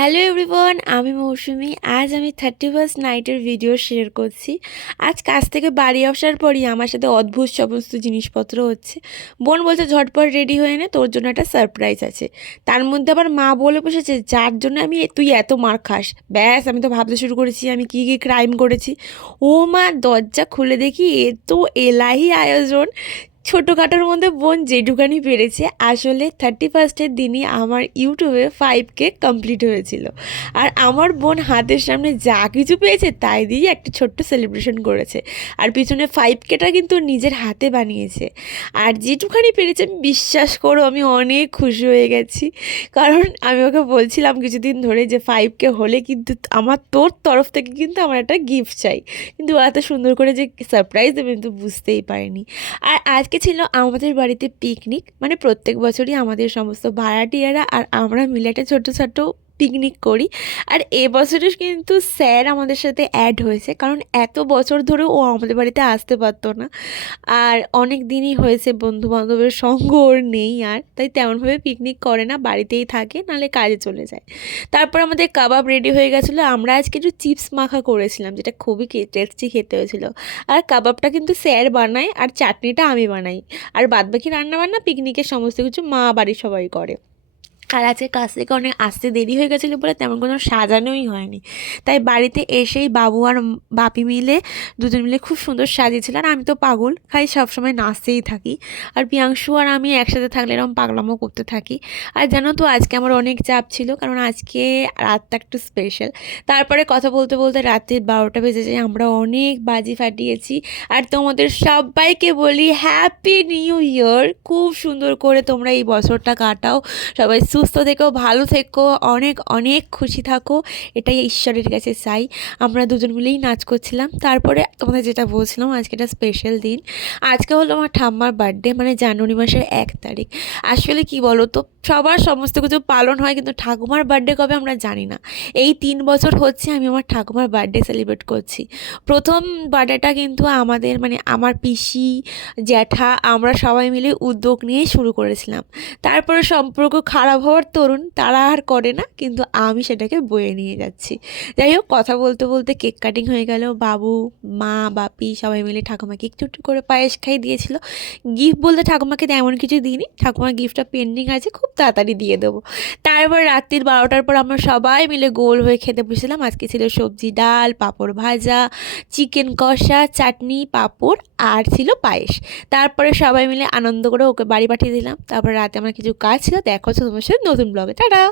Hello everyone, আমি মৌসুমি। আজ আমি 31st নাইটের ভিডিও শেয়ার করছি। আজ কাজ থেকে বাড়ি আসার পরই আমার সাথে অদ্ভুত সমস্ত জিনিসপত্র হচ্ছে। বোন বলছে ঝটপট রেডি হয়ে নে, তোর জন্য একটা সারপ্রাইজ আছে। তার মধ্যে আবার মা বলে বসেছে, যার জন্য তুই এত মার খাস। ব্যাস, আমি তো ভাবতে শুরু করেছি আমি কী কী ক্রাইম করেছি। ও মা, দরজা খুলে দেখি এ তো এলাহি আয়োজন। ছোটোখাটোর মধ্যে বোন যেটুকানি পেরেছে। আসলে 31স্টের দিনই আমার ইউটিউবে 5K কমপ্লিট হয়েছিল, আর আমার বোন হাতের সামনে যা কিছু পেয়েছে তাই দিয়েই একটা ছোট্ট সেলিব্রেশন করেছে। আর পিছনে 5Kটা কিন্তু নিজের হাতে বানিয়েছে। আর যেটুখানি পেরেছে, আমি বিশ্বাস করো আমি অনেক খুশি হয়ে গেছি। কারণ আমি ওকে বলছিলাম কিছুদিন ধরে যে 5K হলে কিন্তু তোর তরফ থেকে কিন্তু আমার একটা গিফট চাই, কিন্তু এত সুন্দর করে যে সারপ্রাইজ দেবে কিন্তু বুঝতেই পারিনি। আর আজকে ছিল আমাদের বাড়িতে পিকনিক, মানে প্রত্যেক বছরই আমাদের সমস্ত ভাড়াটিয়ারা আর আমরা মিলে একটা ছোট্ট ছোট্ট পিকনিক করি। আর এবছরে কিন্তু স্যার আমাদের সাথে অ্যাড হয়েছে, কারণ এত বছর ধরে ও আমাদের বাড়িতে আসতে পারতো না। আর অনেক দিনই হয়েছে বন্ধু বান্ধবের সঙ্গ ওর নেই, আর তাই তেমনভাবে পিকনিক করে না, বাড়িতেই থাকে, নাহলে কাজে চলে যায়। তারপর আমাদের কাবাব রেডি হয়ে গেছিলো। আমরা আজকে একটু চিপস মাখা করেছিলাম, যেটা খুবই টেস্টি খেতে হয়েছিল। আর কাবাবটা কিন্তু স্যার বানায়, আর চাটনিটা আমি বানাই। আর বাদবাকি রান্নাবান্না পিকনিকের সমস্ত কিছু মা বাড়ির সবাই করে। আর আজকে কাজ থেকে অনেক আসতে দেরি হয়ে গেছিলো বলে তেমন কোনো সাজানোই হয়নি। তাই বাড়িতে এসেই বাবু আর বাপি মিলে দুজন মিলে খুব সুন্দর সাজিয়েছিল। আর আমি তো পাগল, খাই সবসময় নাচতেই থাকি। আর প্রিয়াংশু আর আমি একসাথে থাকলে এরকম পাগলামো করতে থাকি। আর জানো তো আজকে আমার অনেক চাপ ছিল, কারণ আজকে রাতটা একটু স্পেশাল। তারপরে কথা বলতে বলতে রাতে 12টা বেজে যায়, আমরা অনেক বাজি ফাটিয়েছি। আর তোমাদের সবাইকে বলি হ্যাপি নিউ ইয়ার। খুব সুন্দর করে তোমরা এই বছরটা কাটাও, সবাই সুস্থ থেকো, ভালো থেকো, অনেক অনেক খুশি থাকো, এটাই ঈশ্বরের কাছে চাই। আমরা দুজন মিলেই নাচ করছিলাম। তারপরে তোমাদের যেটা বলছিলাম, আজকে একটা স্পেশাল দিন। আজকে হলো আমার ঠাম্মার বার্থডে, মানে জানুয়ারি মাসের 1 তারিখ। আসলে কি বলো তো, সবার সমস্ত কিছু পালন হয়, কিন্তু ঠাকুমার বার্থডে কবে আমরা জানি না। এই 3 বছর হচ্ছে আমি আমার ঠাকুমার বার্থডে সেলিব্রেট করছি। প্রথম বার্থডেটা কিন্তু আমাদের, মানে আমার পিসি, জ্যাঠা, আমরা সবাই মিলে উদ্যোগ নিয়ে শুরু করেছিলাম। তারপরে সম্পর্ক খারাপ হওয়ার তরুণ তারা আর করে না, কিন্তু আমি সেটাকে বয়ে নিয়ে যাচ্ছি। যাই হোক, কথা বলতে বলতে কেক কাটিং হয়ে গেল। বাবু, মা, বাপি সবাই মিলে ঠাকুমাকে একটু একটু করে পায়েস খাই দিয়েছিল। গিফট বলতে ঠাকুমাকে তেমন কিছু দিইনি, ঠাকুমার গিফটটা পেন্ডিং আছে, খুব তাড়াতাড়ি দিয়ে দেবো। তারপর রাত্রির 12টার পর আমরা সবাই মিলে গোল হয়ে খেতে বসেছিলাম। আজকে ছিল সবজি, ডাল, পাঁপড় ভাজা, চিকেন কষা, চাটনি, পাঁপড়, আর ছিল পায়েস। তারপরে সবাই মিলে আনন্দ করে ওকে বাড়ি পাঠিয়ে দিলাম। তারপর রাতে আমার কিছু কাজ ছিল। দেখা হচ্ছে তোমার সাথে নতুন ব্লগে। টাটা।